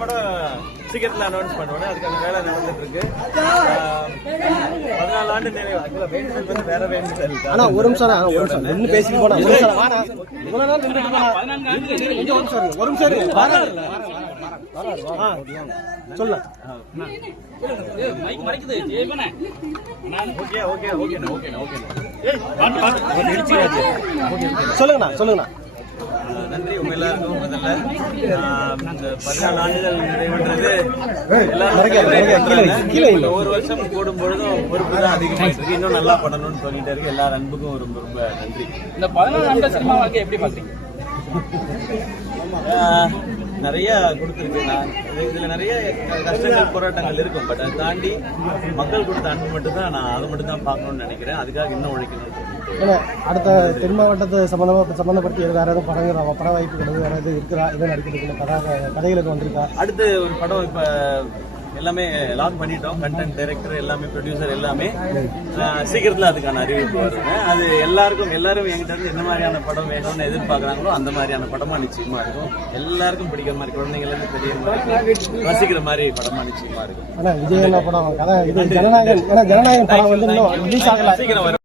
படம் சீக்கிரத்தில் அனௌன்ஸ் பண்ணுவேன். அதுக்கான வேலை நடந்துட்டு இருக்கு. 14 ஆண்டு நிறைவு. வேண்டுதல் வந்து வேற வேண்டுதல். ஆனா ஒரு நிமிஷம் நின்று பேசிட்டு போனா ஒரு நிமிஷம் சொல்ல சொல்லுங்கண்ணா சொல்லுங்கண்ணா. நன்றி உங்க எல்லாருக்கும். முதல்ல இந்த 14 ஆண்டுகள் நிறைவுன்றது எல்லாரும் ஒவ்வொரு வருஷம் கூடும் பொழுதும் பொறுப்பு தான் அதிகமாயிட்டு இருக்கு. இன்னும் நல்லா பண்ணணும்னு சொல்லிட்டு இருக்கு. எல்லா அன்புக்கும் ரொம்ப ரொம்ப நன்றி. இந்த 14 ஆண்டு சினிமா வாழ்க்கை எப்படி பாத்தீங்க? நிறைய கொடுத்துருக்கு. இதுல நிறைய கஷ்டங்கள் போராட்டங்கள் இருக்கும். பட் அதை தாண்டி மக்கள் கொடுத்த அன்பு மட்டும் தான் நான் அதை மட்டும் தான் பார்க்கணும்னு நினைக்கிறேன். அதுக்காக இன்னும் உழைக்கணும். அடுத்த தென் மாவட்டத்தை சம்பந்தப்படுத்தி வேற எதுவும் படங்கள் பட வாய்ப்புகள் வேற எதுவும் இருக்கிறா? எதுவும் நடிக்கிறதுக்கு கதைகளுக்கு வந்திருக்கா? அடுத்து ஒரு படம் இப்ப எல்லாமே லாக் பண்ணிட்டோம். கண்டென்ட் டைரக்டர் எல்லாமே ப்ரொடியூசர் எல்லாமே சீக்கிரத்துல அதுக்கான அறிவிப்பு வருங்க. அது எல்லாரும் எங்கிட்ட இருந்து என்ன மாதிரியான படம் வேணும்னு எதிர்பார்க்கறாங்களோ அந்த மாதிரியான படமா நிச்சயமா இருக்கும். எல்லாருக்கும் பிடிக்கிற மாதிரி, குழந்தைங்க இருந்து பெரிய ரசிக்கிற மாதிரி படமா நிச்சயமா இருக்கும். விஜய் படம் கதை ஜனநாயகன் படம் வந்து இன்னும் ரிலீஸ் ஆகல. சீக்கிரம் வரும்.